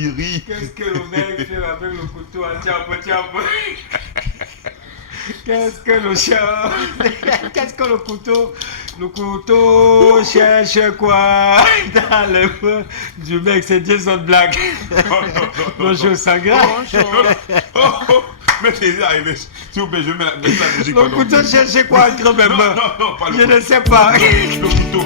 Guéri. Qu'est-ce que le mec fait avec le couteau à tiap. Qu'est-ce que le chien. Qu'est-ce que le couteau. Le couteau cherche quoi dans le feu du mec, c'est Jason Black. Bonjour Sangra. Oh, mais c'est arrivé. S'il vous plaît, je mets la musique. Le couteau cherche quoi entre mes mains? Non, pas le Je ne sais pas. Le couteau.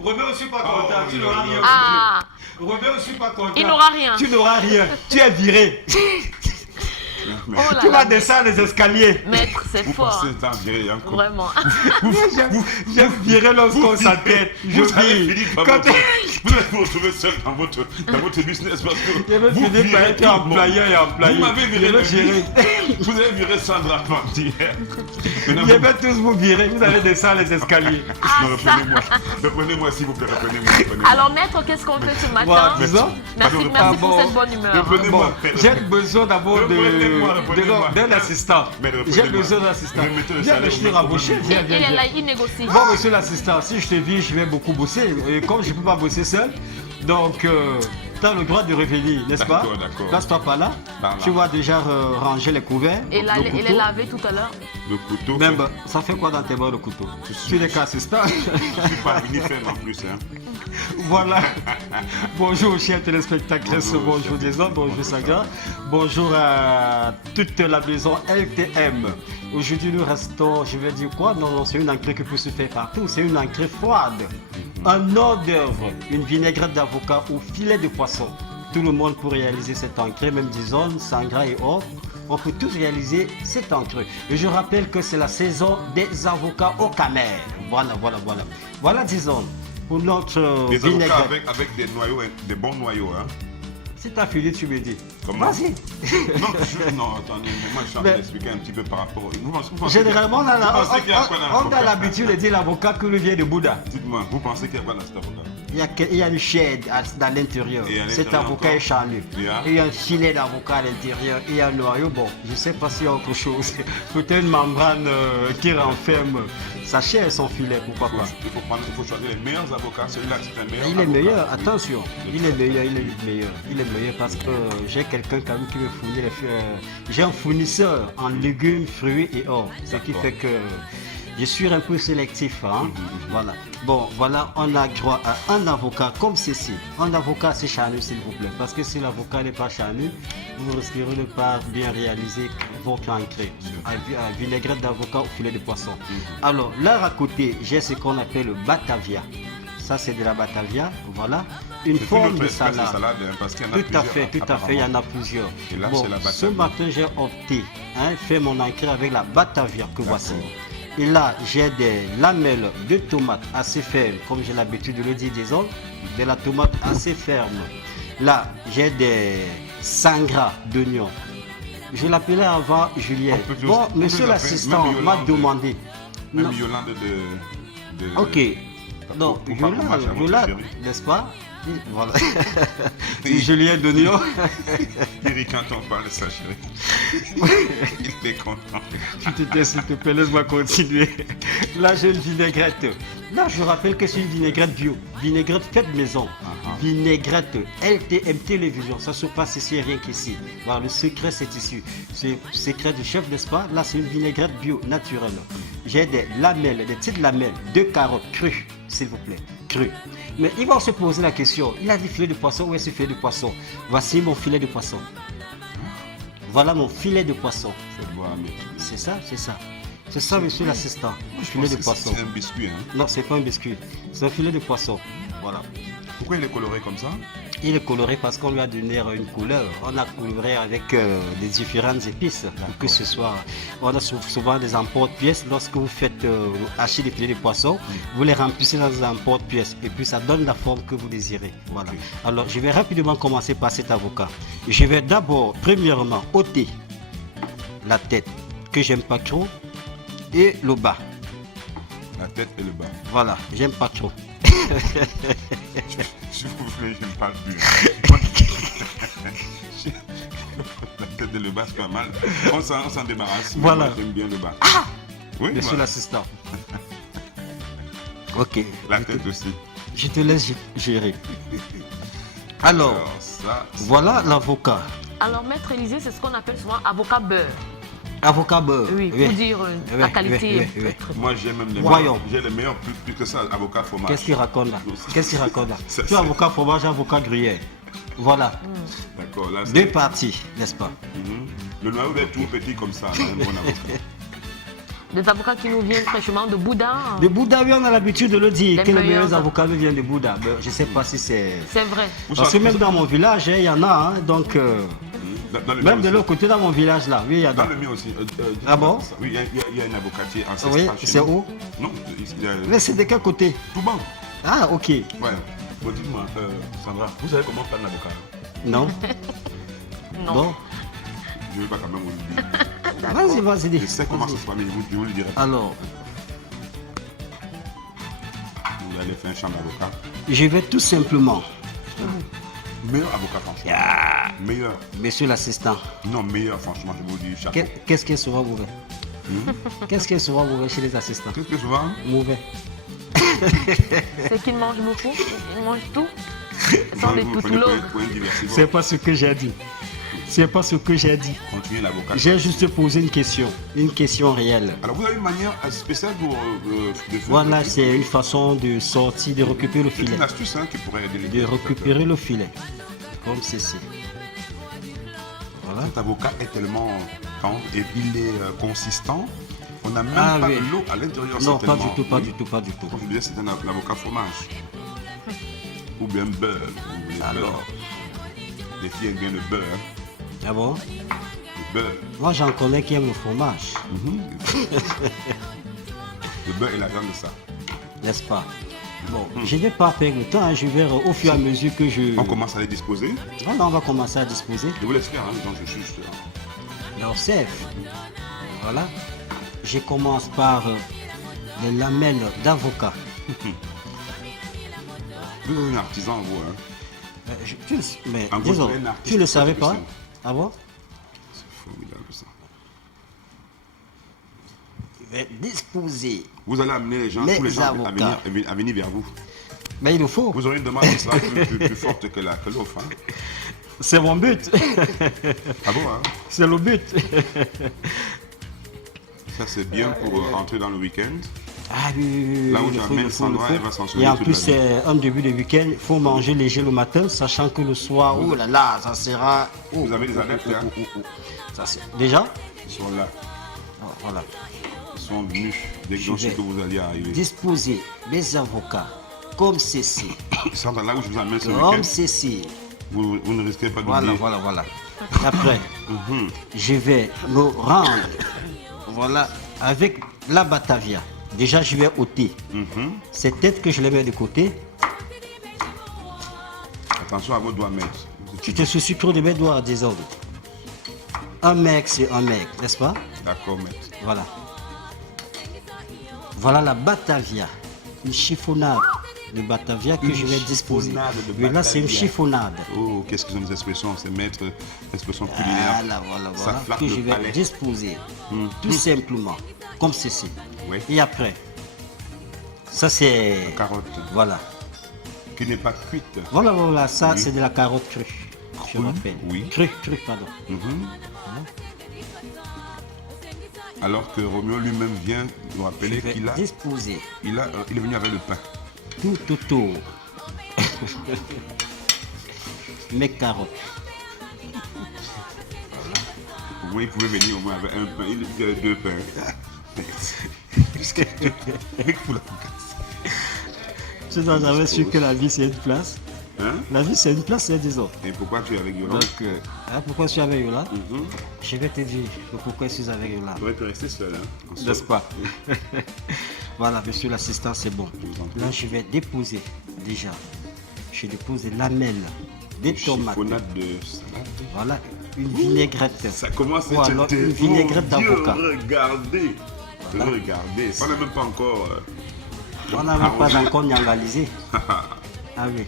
Robert, je suis pas content, tu n'auras rien. Robert, je suis pas content. Il n'aura rien. Tu n'auras rien. Tu es viré. Oh là Tu là. vas descendre les escaliers. Maître, c'est Vous fort. pensez être viré encore. Vraiment. J'ai viré lorsqu'on s'entête. Je Vous allez vis. finir par Quand vous allez vous retrouver seul dans votre business parce que je vais vous finir par virez être tout le monde. employeur et employé. Vous m'avez viré Je vais le gérer. Vous avez viré Sandra avant-hier. Maintenant, Je vais tous vous virer. Vous allez descendre les escaliers. reprenez-moi. Reprenez-moi s'il vous plaît. Reprenez-moi. Alors, maître, qu'est-ce qu'on fait ce matin? Voilà, disons. Merci, Pardon, merci bon. pour cette bonne humeur. Reprenez-moi. J'ai besoin d'abord Reprenez-moi. d'un assistant. Mais reprenez-moi. J'ai besoin d'un assistant. Remettez le Viens, salaire je au suis mec. rabauché. Viens, Il viens, est là, viens. il négocie. Bon, monsieur l'assistant, si je te vis, je vais beaucoup bosser. Et comme je ne peux pas bosser seul, donc tu as le droit de revenir, n'est-ce pas? D'accord. Passe-toi par là. Par là. Tu vas déjà ranger les couverts. Et là, le il est couteau. lavé tout à l'heure. Le couteau. Même, ça fait quoi dans tes mains le couteau? Tu n'es qu'assistant. Je ne suis pas unifère en plus. Hein. Voilà. Bonjour chers téléspectateurs, bonjour des hommes, bonjour Saga, bonjour à toute la maison LTM. Aujourd'hui nous restons, je vais dire quoi? Non, c'est une entrée qui peut se faire partout, c'est une entrée froide. Un hors d'œuvre, une vinaigrette d'avocat ou filet de poisson. Tout le monde peut réaliser cette entrée, même disons, Sangra et autres. On peut tous réaliser cette entrée. Et je rappelle que c'est la saison des avocats au Camer. Voilà. Voilà, disons. Pour notre Des avocats vinaigrette. avec des noyaux, des bons noyaux. Hein. Si t'as fini, tu me dis. Comment? Vas-y. Non, attendez, mais moi je suis en train d'expliquer un petit peu par rapport. Vous pensez Généralement, vous pensez qu'il y a quoi dans on a l'avocat? l'habitude de dire l'avocat que le vient de Bouddha. Dites-moi, vous pensez qu'il y a quoi dans cet avocat? Il y a une chaîne dans l'intérieur. Et à Cet l'intérieur avocat encore? est charnu. Yeah. Et il y a un filet d'avocat à l'intérieur. Et il y a un noyau. Bon, je ne sais pas s'il y a autre chose. Peut-être une membrane qui renferme sa chair et son filet. Pourquoi pas? Il faut choisir les meilleurs avocats. Celui-là, c'est un meilleur Il est avocat. meilleur, attention, il est meilleur parce que j'ai quelqu'un quand même qui me fournit j'ai un fournisseur en légumes, fruits et or, ce qui fait que je suis un peu sélectif, hein. Voilà. Bon, voilà, on a droit à un avocat comme ceci. Un avocat assez charnu, s'il vous plaît, parce que si l'avocat n'est pas charnu, vous risquerez de ne pas bien réaliser votre entrée. Un vinaigrette d'avocat au filet de poisson. Alors, là à côté, j'ai ce qu'on appelle le batavia. Ça, c'est de la batavia, voilà. Une C'est forme une de autre espèce salade. hein, parce qu'il y en a Tout à fait, il y en a plusieurs. Et là, Bon, c'est la batavia. ce matin, j'ai opté, fait mon entrée avec la batavia que voici. Et là, j'ai des lamelles de tomates assez fermes, comme j'ai l'habitude de le dire des autres, de la tomate assez ferme. Là, j'ai des sangras d'oignons. Je l'appelais avant Julien. On peut Bon, tous- monsieur même l'assistant m'a Yolande. demandé. Même Non. Yolande de... Ok. Non, Pour faire hommage à votre Yolande, chérie. n'est-ce pas? Voilà. Julien d'oignon. Il rit quand on parle de ça, chérie. Il est content. Tu te tais, s'il te plaît, laisse-moi continuer. Là, j'ai une vinaigrette. Là, je rappelle que c'est une vinaigrette bio. Vinaigrette faite maison. Vinaigrette LTM Télévision. Ça se passe ici et rien qu'ici. Voilà, le secret, c'est ici. C'est le secret du chef, n'est-ce pas? Là, c'est une vinaigrette bio, naturelle. J'ai des lamelles, des petites lamelles de carottes crues, s'il vous plaît. Crues. Mais ils vont se poser la question. Il a dit filet de poisson, où est ce filet de poisson? Voici mon filet de poisson. Voilà mon filet de poisson. C'est bon, mais... C'est ça, c'est ça. C'est ça, monsieur l'assistant. Filet de poisson. C'est un biscuit, hein. Non, c'est pas un biscuit. C'est un filet de poisson. Voilà. Pourquoi il est coloré comme ça? Il est coloré parce qu'on lui a donné une couleur. On a coloré avec des différentes épices. Pour que ce soit. On a souvent des emporte-pièces. Lorsque vous faites hacher des filets de poisson, vous les remplissez dans un emporte-pièces. Et puis ça donne la forme que vous désirez. Voilà. Ok. Alors je vais rapidement commencer par cet avocat. Je vais d'abord, premièrement, ôter la tête que j'aime pas trop et le bas. La tête et le bas. Voilà, j'aime pas trop. S'il vous plaît, je ne parle plus. La tête et le bas, c'est pas mal. On s'en débarrasse. Voilà. Moi, j'aime bien le bas. Oui, Monsieur voilà. l'assistant. Ok. La tête aussi. Je te laisse gérer. Alors, ça, c'est- voilà l'avocat. Alors, maître Élisée, c'est ce qu'on appelle souvent avocat beurre. Avocat beurre. Oui, pour dire la qualité. oui. Moi, j'ai même les Voyons. meilleurs. J'ai les meilleurs, plus que ça, avocat fromage. Qu'est-ce qu'il raconte là? Qu'est-ce qu'il raconte là? Ça, Tu c'est- as avocat fromage, avocat gruyère. Voilà, D'accord, là, c'est... deux parties, n'est-ce pas? Mhm. Le noyau est tout petit comme ça, un bon avocat. Des avocats qui nous viennent fraîchement de Bouddha. De Bouddha, oui, on a l'habitude de le dire, Les que les meilleurs meilleurs avocats nous viennent de Bouddha. Mais je ne sais pas si c'est... C'est vrai. Parce que même dans mon village, il y en a, hein, donc... Dans le même mien de aussi. l'autre côté, dans mon village là, oui, il y en Dans a. le mien aussi. Ah bon? Oui, il y a un avocatier ancestral Oui, chez c'est nous. où? Non, il y a... Mais c'est de quel côté? Tout bon. Ah, ok. Ouais. Bon, dites-moi, Sandra, vous savez comment faire un avocat? Non? Non. Bon. Je ne vais pas quand même vous le dire. Vas-y, Je dis. sais comment ça se passe, mais je vous le dirai. Alors, Vous allez faire un champ d'avocat. je vais tout simplement... Meilleur avocat, franchement. Ah, Meilleur. monsieur l'assistant, Non, meilleur, franchement, je vous dis. Chapeau. qu'est-ce qui est souvent mauvais? Qu'est-ce qui est souvent mauvais chez les assistants? Qu'est-ce que souvent? Mauvais. C'est qu'ils mangent beaucoup. Ils mangent tout. Ce sont des Vous toutes prenez l'ogre. pour un diversifiant. C'est pas ce que j'ai dit. C'est pas ce que j'ai dit. Continuez l'avocat. J'ai juste posé une question réelle. Alors, vous avez une manière spéciale pour de faire. Voilà, c'est une façon de sortir, de récupérer le C'est filet. une astuce hein, qui pourrait aider les De récupérer le filet. Comme ceci. Voilà. Cet avocat est tellement tendre et il est consistant. On n'a même Ah, pas oui. de l'eau à l'intérieur. Non, c'est pas tellement- du tout, pas oui. du tout, pas du tout. Comme je disais, c'est un avocat fromage. Ou bien beurre. Ou bien Alors. beurre. Les filles aiment bien le beurre. Hein. Ah bon? Le beurre. Moi, j'en connais qui aiment le fromage. Le beurre est la viande de ça. N'est-ce pas? Bon, je ne vais pas perdre le temps, hein, je vais au fur et à mesure que je... On commence à les disposer. Voilà, on va commencer à disposer. Je vous laisse faire, hein, donc je suis juste là. Leur sève. Voilà. Je commence par les lamelles d'avocat. Vous êtes un artisan, vous. Hein. Mais En gros, disons, c'est un artiste tu ne le savais pas? professionnel. Ah bon? C'est formidable ça. Je vais disposer. Vous allez amener les gens, Les tous les gens avocats. à venir vers vous. Mais il le faut. Vous aurez une demande qui sera plus forte que l'offre. Hein. C'est mon but. Ah bon, hein? C'est le but. Ça c'est bien pour entrer dans le week-end. Ah oui, oui, oui, Là où il tu faut, amènes il faut, Sandra, il elle faut. va s'en Et souvenir en toute plus, la vie. c'est un début de week-end. Il faut manger léger le matin, sachant que le soir, oh là là, ça sera... Vous avez des adeptes, hein? Ça, déjà? Ils sont là. Ah, voilà. Ils sont venus dès qu'ils ont su vais que vous alliez arriver. Disposer mes avocats comme ceci. Sandra, là où je vous amène ce Comme week-end, ceci. vous ne risquez pas Voilà, d'oublier. voilà. Après, je vais me rendre, voilà, avec la Batavia. Déjà, je vais ôter ces têtes que je les mets de côté. Attention à vos doigts, maître. Tu te soucies trop de mes doigts, disons. Un mec, c'est un mec, n'est-ce pas? D'accord, maître. Voilà. Voilà la Batavia. Une chiffonnade de Batavia que Une je vais disposer. chiffonnade de Oui, là, c'est une Batavia. chiffonnade. Oh, qu'est-ce que sont des expressions? C'est maître, expression culinaire. Voilà, Ça flatte que le je vais palais. disposer. Tout simplement. Comme ceci. Oui. Et après, ça c'est... Carotte Voilà. qui n'est pas cuite. Voilà, ça Oui. c'est de la carotte crue. Je Crue, rappelle. oui. Crue, pardon. Mhm. Alors que Roméo lui-même vient nous rappeler Je vais qu'il a, disposer il est venu avec le pain. tout autour. Mes carottes. Au moins, il pouvait venir au moins avec un pain. Il avait deux pains. Qu'est-ce que tu fais pour la Tu n'as jamais su que la vie c'est une place. Hein? Hein? La vie, c'est une place, c'est des autres. Et pourquoi tu es avec Yolande? Donc, pourquoi je suis avec Yola? Mhm. Je vais te dire pourquoi je suis avec Yola. Tu aurais pu rester seul, hein? En N'est-ce seul. pas? Voilà, monsieur l'assistant, c'est bon. Je vous en prie. Là, je vais déposer déjà. Je dépose des lamelles, des Une tomates. chiffonnade de salade. Voilà, une vinaigrette. Ça commence à Ou alors une vinaigrette d'avocat. Regardez. Voilà. Regardez. On n'a même pas encore. On n'a même pas arrosé. encore nyangalisé. Ah oui.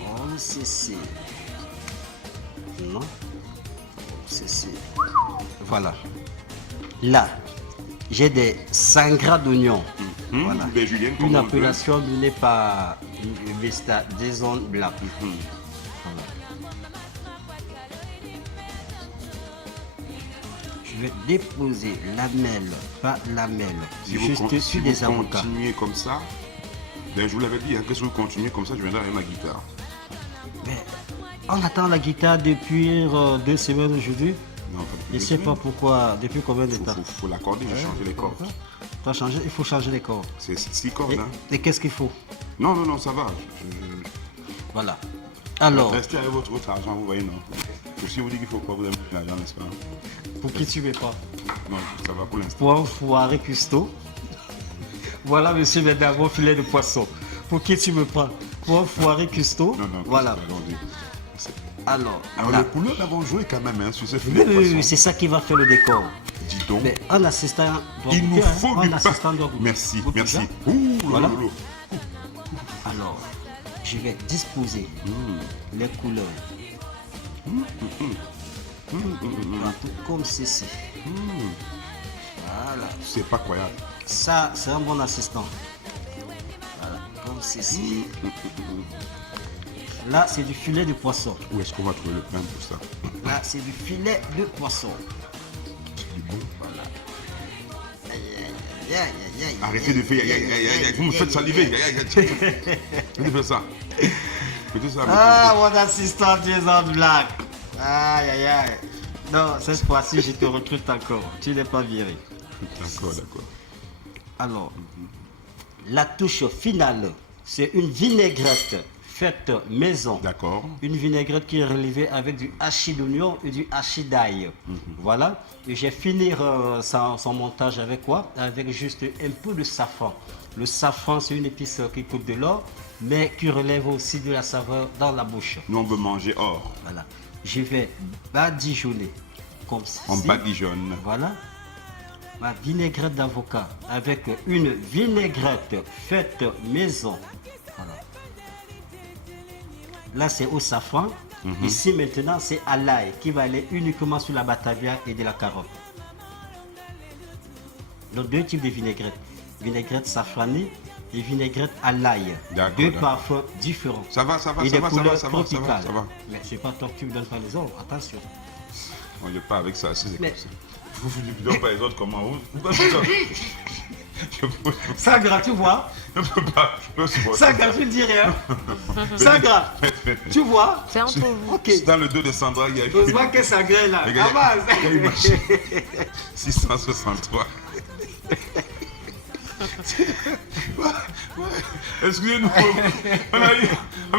Oh, c'est. Non. C'est. Voilà. Là, j'ai des sangras d'oignons. Voilà. Ben, Julien, Une comment on veut. appellation donnée par Vesta des zones blanches. Mhm. Voilà. Je vais déposer lamelle, pas lamelle, juste sur des avocats. continuez comme ça, ben, je vous l'avais dit, hein, que si vous continuez comme ça, je viendrai avec ma guitare. Mais on attend la guitare depuis 2 semaines aujourd'hui. Non, pas Je ne sais pas pourquoi, depuis combien de temps. faut l'accorder, j'ai changé les cordes. T'as changé, il faut changer les cordes. C'est 6 cordes, hein. Et qu'est-ce qu'il faut? Non, ça va. Voilà. Alors, Restez avec votre argent, vous voyez, non. Si vous dites qu'il faut quoi, vous avez l'argent, n'est-ce pas? pour qui tu veux pas? Non, ça va pour l'instant. Pour un foiré cuistot. Voilà, monsieur, mesdames, mon filet de poisson. Pour qui tu me prends? Pour un foiré cuistot. Non, Voilà. allons-y. Alors, Alors, là. les couleurs avons joué quand même hein, sur ce Oui, filet de oui, oui, poisson. c'est ça qui va faire le décor. Dis donc, Mais un assistant doit il nous goûter, hein. faut Un du assistant pain. doit goûter. Merci, Goûte merci. déjà. Ouh, Voilà. lolo. Alors, je vais disposer les couleurs. Partout comme ceci. Voilà. C'est pas croyable. Ça, c'est un bon assistant. Voilà, comme ceci. Là, c'est du filet de poisson. Où est-ce qu'on va trouver le pain pour ça? Là, c'est du filet de poisson. C'est du bon. Voilà. Aïe, aïe, aïe, aïe, aïe, Arrêtez aïe, de faire. aïe, aïe, Vous me aïe, faites aïe, saliver. aïe. Arrêtez de faire ça. Mettez ça. Ah, mon assistant, tu es en blague. Aïe, aïe, aïe. Non, cette fois-ci, je te recrute encore. Tu n'es pas viré. D'accord. Alors, la touche finale, c'est une vinaigrette faite maison. D'accord. Une vinaigrette qui est relevée avec du hachis d'oignon et du hachis d'ail. Voilà. Et j'ai fini son montage avec quoi? Avec juste un peu de safran. Le safran, c'est une épice qui coûte de l'or, mais qui relève aussi de la saveur dans la bouche. Nous, on veut manger or. Voilà. Je vais badigeonner comme ça. En badigeonne. Voilà. Ma vinaigrette d'avocat avec une vinaigrette faite maison. Voilà. Là, c'est au safran. Ici, maintenant, c'est à l'ail qui va aller uniquement sur la batavia et de la carotte. Donc, 2 types de vinaigrettes. Vinaigrette safranée et vinaigrette à l'ail. D'accord, 2 d'accord. parfums différents. Ça va. Et des couleurs Ça tropicales. va. Mais c'est pas toi que tu me donnes pas les ordres. Attention. On n'est pas avec ça. C'est Mais- comme ça. Vous ne dites pas les autres comment vous faites ça. Sagra, tu vois? Je peux pas. Je peux supporter Sagra, tu ne dis rien. Sagra, tu vois? C'est entre vous. Ok. Dans le dos de Sandra, il y a Heureusement que Sagra est là. Les gars, Avance. il y a une machine. 663. Excusez-nous.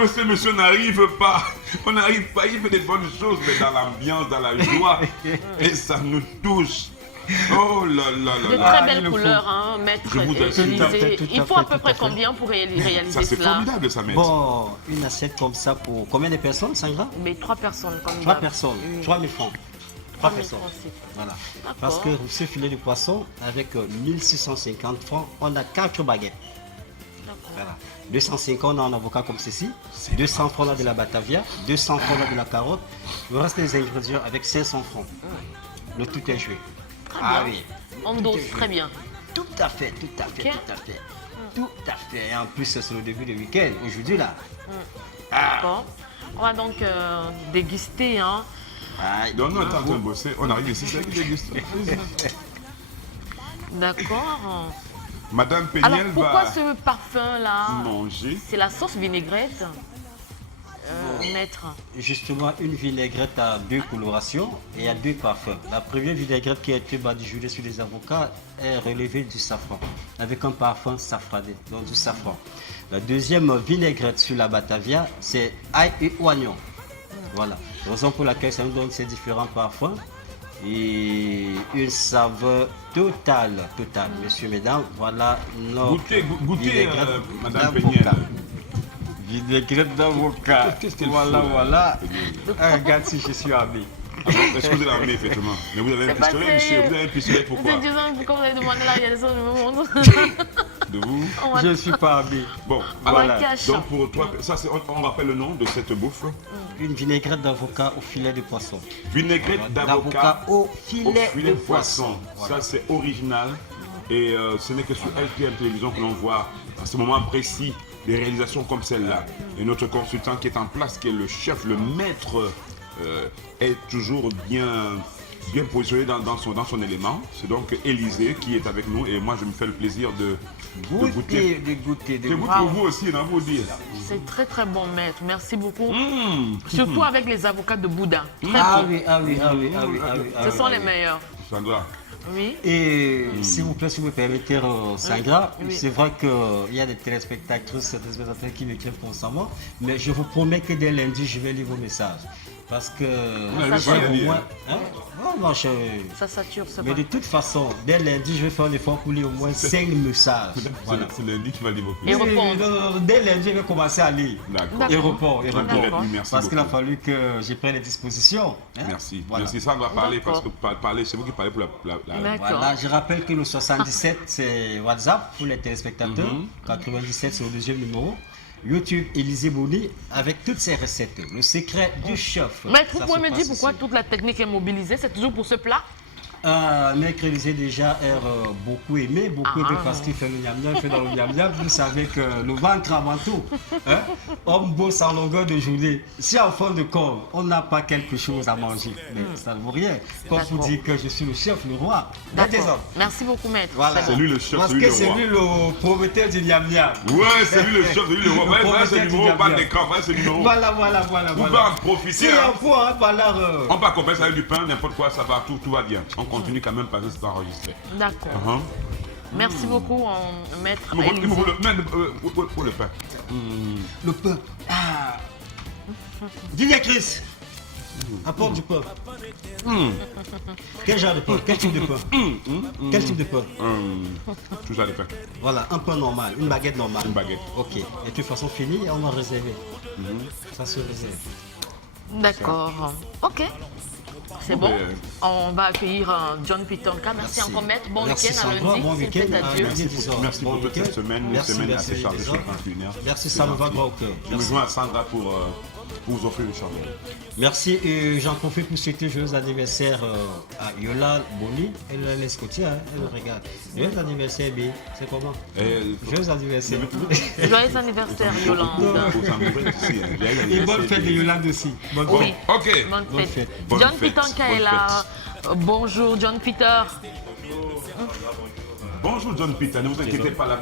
Ce monsieur n'arrive pas. On n'arrive pas. Il fait des bonnes choses, mais dans l'ambiance, dans la joie. Et ça nous touche. Oh là là De là là. très il belles le faut. couleurs, hein, maître Je vous assure. Élisée. Tout à fait, Il faut à peu tout près à fait. combien pour réaliser Ça, c'est cela? formidable, ça, maître. Bon, une assiette comme ça pour combien de personnes, Sandra? Mais 3 personnes comme 3 d'hab. personnes, Mm. 3 000 francs. 3 3 000 personnes. francs, c'est- Voilà. D'accord. Parce que ce filet de poisson, avec 1650 francs, on a 4 baguettes. D'accord. Voilà. 250 on a un avocat comme ceci, 200 francs là de la batavia, 200 francs là de la carotte, le reste des ingrédients avec 500 francs. Le tout est joué. Très Ah bien. oui. On Tout dose est joué. très bien. Tout à fait, tout à fait, Ok. tout à fait. Tout à fait. Et en plus, c'est le début du week-end. Aujourd'hui là. D'accord. On va donc déguster. Hein. Aïe. Donc, nous, on est en train de bosser. On arrive ici, c'est qui déguste. D'accord. Madame Alors Péniel pourquoi va ce parfum là? manger. C'est la sauce vinaigrette. maître? Justement, une vinaigrette a deux colorations et a deux parfums. La première vinaigrette qui a été badigeonnée sur les avocats est relevée du safran, avec un parfum safrané, donc du safran. La deuxième vinaigrette sur la Batavia, c'est ail et oignon. Voilà. Raison pour laquelle ça nous donne ces différents parfums et une saveur totale. Messieurs, mesdames, voilà notre Goûtez, vinaigrette Madame d'avocat. Péniel. Vinaigrette d'avocat. Qu'est-ce qu'elle Voilà, fout, là, voilà. Péniel? Ah, regarde si je suis armé. Ah bon, est-ce que vous avez l'armée, effectivement? Mais vous avez un C'est pas pistolet, monsieur. sérieux. Vous avez un pistolet, pourquoi? C'est disant pourquoi vous avez demandé là, il y a des choses, je me montre. De vous? On va- Je ne suis pas armé. Bon, Voilà. alors, donc pour toi, ça, on rappelle le nom de cette bouffe. Une vinaigrette d'avocat au filet de poisson. Vinaigrette d'avocat au au filet filet de de poisson. Voilà. Ça, c'est original. Et ce n'est que sur LTM Télévision que l'on voit à ce moment précis des réalisations comme celle-là. Et notre consultant qui est en place, qui est le chef, le maître, est toujours bien positionné dans son élément. C'est donc Élisée qui est avec nous. Et moi, je me fais le plaisir de goûter. De goûter. Je goûte pour vous aussi, non, vous dire. C'est très très bon, maître. Merci beaucoup. Mmh. Surtout avec les avocats de Bouddha. Très Ah bon. oui. Ce sont les meilleurs. Sandra. Oui. Et s'il vous plaît, si vous me permettez, Sangra, Oui. c'est vrai qu'il y a des téléspectatrices, des téléspectateurs qui m'écrivent constamment, mais je vous promets que dès lundi, je vais lire vos messages. Parce que ça j'ai sature. au moins. Hein? Non, Ça sature, c'est mais pas. de toute façon, dès lundi, je vais faire un effort pour lire au moins 5 messages. Voilà. C'est lundi qui va dire beaucoup. Et répondre. Non, dès lundi, je vais commencer à lire. D'accord. Et report. D'accord. Merci Parce qu'il a beaucoup. fallu que je prenne les dispositions. hein. Merci. Voilà. Merci, ça on va parler parce que D'accord. parler, c'est vous qui parlez pour la D'accord. Voilà, je rappelle que le 77 c'est WhatsApp pour les téléspectateurs, 97 c'est le deuxième numéro. YouTube Élisée Boni avec toutes ses recettes. Le secret du chef. Maître, vous Ça pouvez se me passe dire pourquoi ici. toute la technique est mobilisée? C'est toujours pour ce plat? Maître Élisée déjà est beaucoup aimé, beaucoup aimé parce qu'il fait le niam-niam, il fait dans le niam-niam. Vous savez que le ventre avant tout, hein, homme bosse en longueur de journée. Si en fin de compte, on n'a pas quelque chose à manger, mais ça ne vaut rien. Comme vous D'accord. dire que je suis le chef, le roi. Des hommes. D'accord. Merci beaucoup, maître. Voilà. C'est lui le chef, Parce c'est lui que le c'est roi. lui le promoteur du niam-niam. Ouais, c'est lui le chef, c'est lui le roi. Le Voilà, c'est promoteur le du numéro, pas niam-niam. d'écran, voilà, c'est le numéro. Voilà. Vous pouvez en profiter. Si hein. on peut, hein, voilà. On peut accompagner ça avec du pain, n'importe quoi, ça va, tout va bien. On continue quand même parce que c'est enregistré. D'accord. Uh-huh. Merci beaucoup, maître. Il me faut- il me faut Élisée. le- même, pour le pain. Le pain. Ah. Dis-le, Chris. Apporte du pain. Quel genre de pain? Quel type de pain? Quel type de pain? Tout ça, le pain. Voilà, un pain normal, une baguette normale. Une baguette. Ok. Et de toute façon, fini, on va réserver. Ça se réserve. D'accord. Ok. C'est bon. Ben, On va accueillir John Pitonka. Merci encore, maître. Bon Merci, week-end à Sandra. lundi. Bon C'est week-end. peut-être adieu. Merci pour toute cette semaine, une semaine assez chargée sur le plan culinaire. Merci, C'est ça me va gentil. droit au cœur. Je me Merci. joins à Sandra pour vous offrir le charbon. Merci et j'en profite pour souhaiter joyeux anniversaire à Yola Boni. Elle est l'escotière, hein, elle me regarde. Joyeux anniversaire, B. C'est comment? Joyeux anniversaire. Joyeux anniversaire, Yolande. Et bonne fête de Yolande aussi. Bonne Oui. fête. Ok. Bonne Bonne fête. fête. Bonne John fête. Pitonka Bonne est là. Bonjour, John Peter. Bonjour John Peter, ne vous inquiétez pas, la